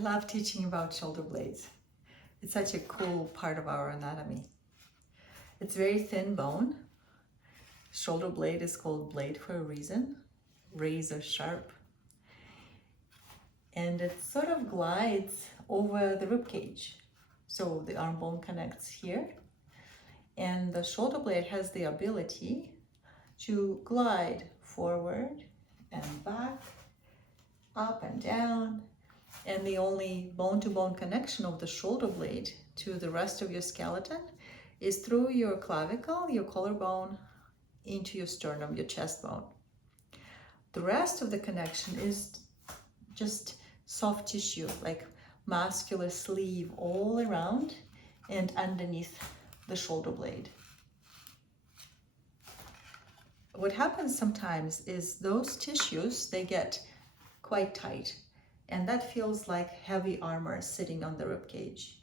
love teaching about shoulder blades. It's such a cool part of our anatomy. It's very thin bone. Shoulder blade is called blade for a reason, razor sharp. And it sort of glides over the rib cage. So the arm bone connects here. And the shoulder blade has the ability to glide forward and back, up and down. And the only bone-to-bone connection of the shoulder blade to the rest of your skeleton is through your clavicle, your collarbone, into your sternum, your chest bone. The rest of the connection is just soft tissue, like muscular sleeve all around and underneath the shoulder blade. What happens sometimes is those tissues, they get quite tight, and that feels like heavy armor sitting on the rib cage.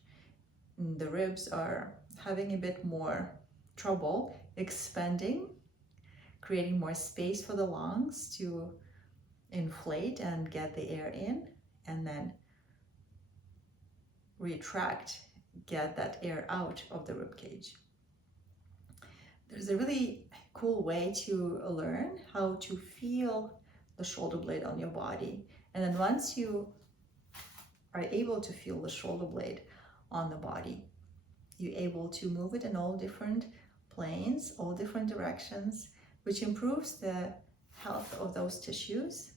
The ribs are having a bit more trouble expanding, creating more space for the lungs to inflate and get the air in, and then retract, get that air out of the rib cage. There's a really cool way to learn how to feel the shoulder blade on your body. And then once you are able to feel the shoulder blade on the body, you're able to move it in all different planes, all different directions, which improves the health of those tissues.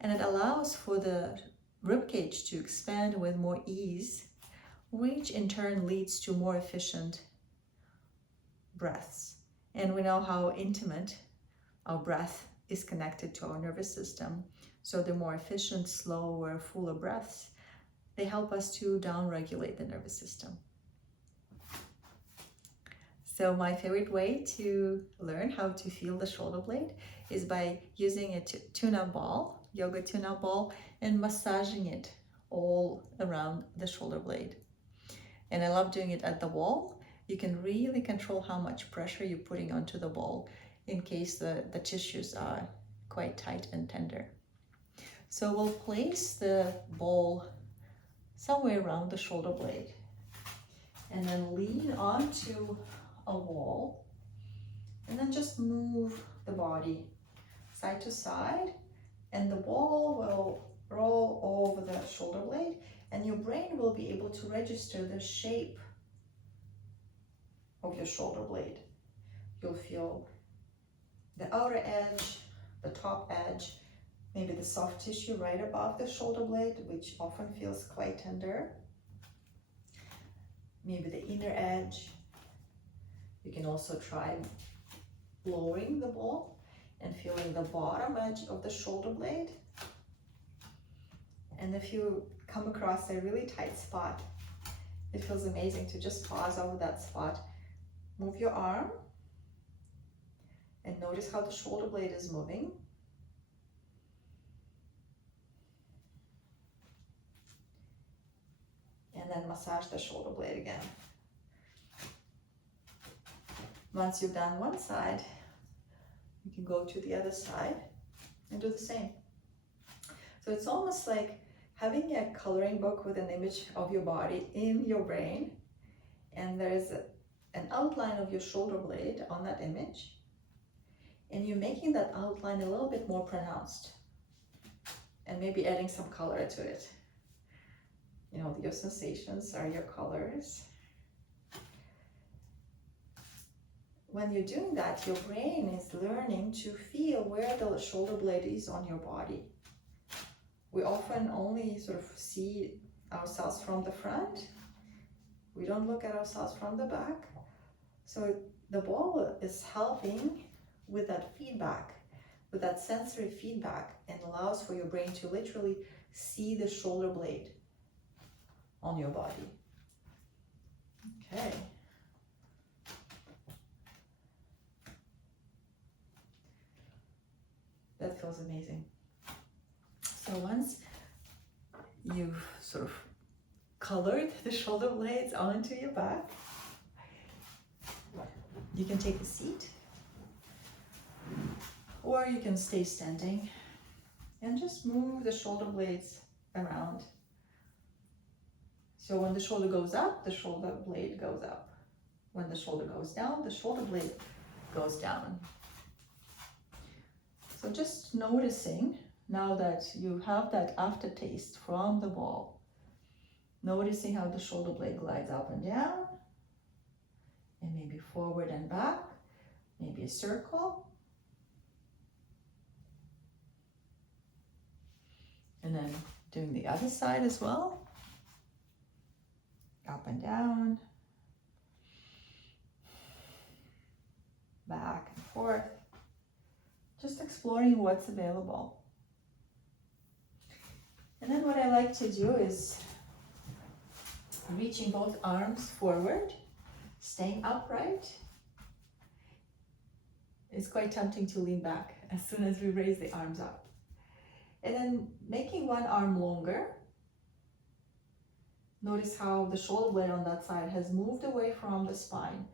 And it allows for the rib cage to expand with more ease, which in turn leads to more efficient breaths. And we know how intimate our breath is connected to our nervous system. So the more efficient, slower, fuller breaths, they help us to downregulate the nervous system. So my favorite way to learn how to feel the shoulder blade is by using a tune-up ball, yoga tune-up ball, and massaging it all around the shoulder blade. And I love doing it at the wall. You can really control how much pressure you're putting onto the ball in case the tissues are quite tight and tender. So we'll place the ball somewhere around the shoulder blade and then lean onto a wall and then just move the body side to side, and the ball will roll over the shoulder blade, and your brain will be able to register the shape of your shoulder blade. You'll feel the outer edge, the top edge, maybe the soft tissue right above the shoulder blade, which often feels quite tender. Maybe the inner edge. You can also try lowering the ball and feeling the bottom edge of the shoulder blade. And if you come across a really tight spot, it feels amazing to just pause over that spot. Move your arm and notice how the shoulder blade is moving. And then massage the shoulder blade again. Once you've done one side, you can go to the other side and do the same. So it's almost like having a coloring book with an image of your body in your brain, and there's an outline of your shoulder blade on that image, and you're making that outline a little bit more pronounced and maybe adding some color to it. You know, your sensations are your colors. When you're doing that, your brain is learning to feel where the shoulder blade is on your body. We often only sort of see ourselves from the front. We don't look at ourselves from the back. So the ball is helping with that feedback, with that sensory feedback, and allows for your brain to literally see the shoulder blade on your body. Okay. That feels amazing. So once you've sort of colored the shoulder blades onto your back, you can take a seat, or you can stay standing and just move the shoulder blades around So when the shoulder goes up, the shoulder blade goes up. When the shoulder goes down, the shoulder blade goes down. So just noticing, now that you have that aftertaste from the ball, noticing how the shoulder blade glides up and down, and maybe forward and back, maybe a circle. And then doing the other side as well. Up and down, back and forth. Just exploring what's available. And then what I like to do is reaching both arms forward, staying upright. It's quite tempting to lean back as soon as we raise the arms up. And then making one arm longer. Notice how the shoulder blade on that side has moved away from the spine,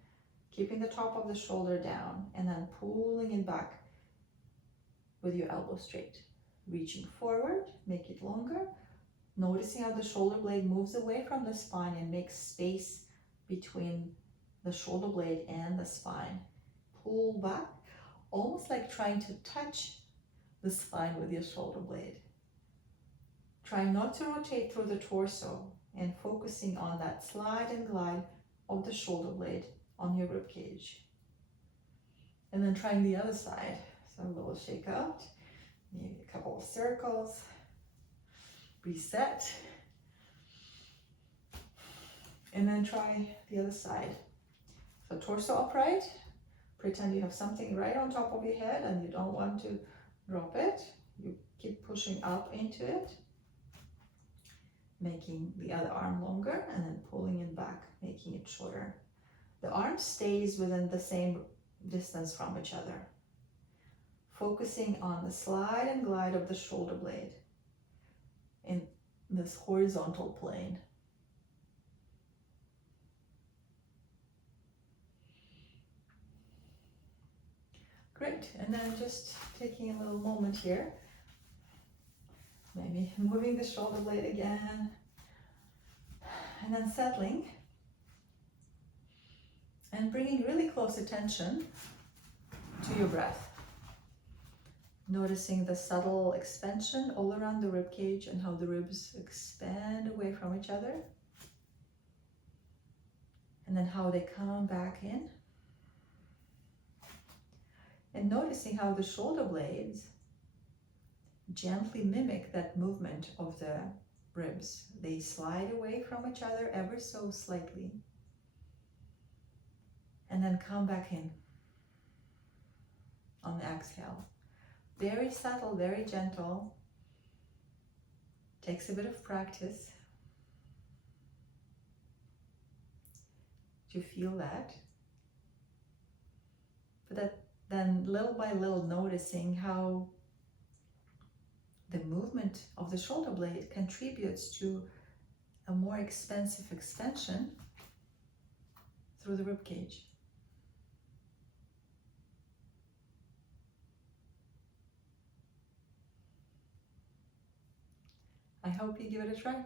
keeping the top of the shoulder down, and then pulling it back with your elbow straight. Reaching forward, make it longer. Noticing how the shoulder blade moves away from the spine and makes space between the shoulder blade and the spine. Pull back, almost like trying to touch the spine with your shoulder blade. Try not to rotate through the torso and focusing on that slide and glide of the shoulder blade on your rib cage. And then trying the other side. So a little shake out, maybe a couple of circles, reset, and then try the other side. So torso upright, pretend you have something right on top of your head and you don't want to drop it. You keep pushing up into it, making the other arm longer and then pulling it back, making it shorter. The arm stays within the same distance from each other. Focusing on the slide and glide of the shoulder blade in this horizontal plane. Great, and then just taking a little moment here, maybe moving the shoulder blade again, and then settling and bringing really close attention to your breath. Noticing the subtle expansion all around the rib cage and how the ribs expand away from each other. And then how they come back in. And noticing how the shoulder blades gently mimic that movement of the ribs. They slide away from each other ever so slightly. And then come back in on the exhale. Very subtle, very gentle. Takes a bit of practice to feel that. But then little by little noticing how the movement of the shoulder blade contributes to a more expansive extension through the rib cage. I hope you give it a try.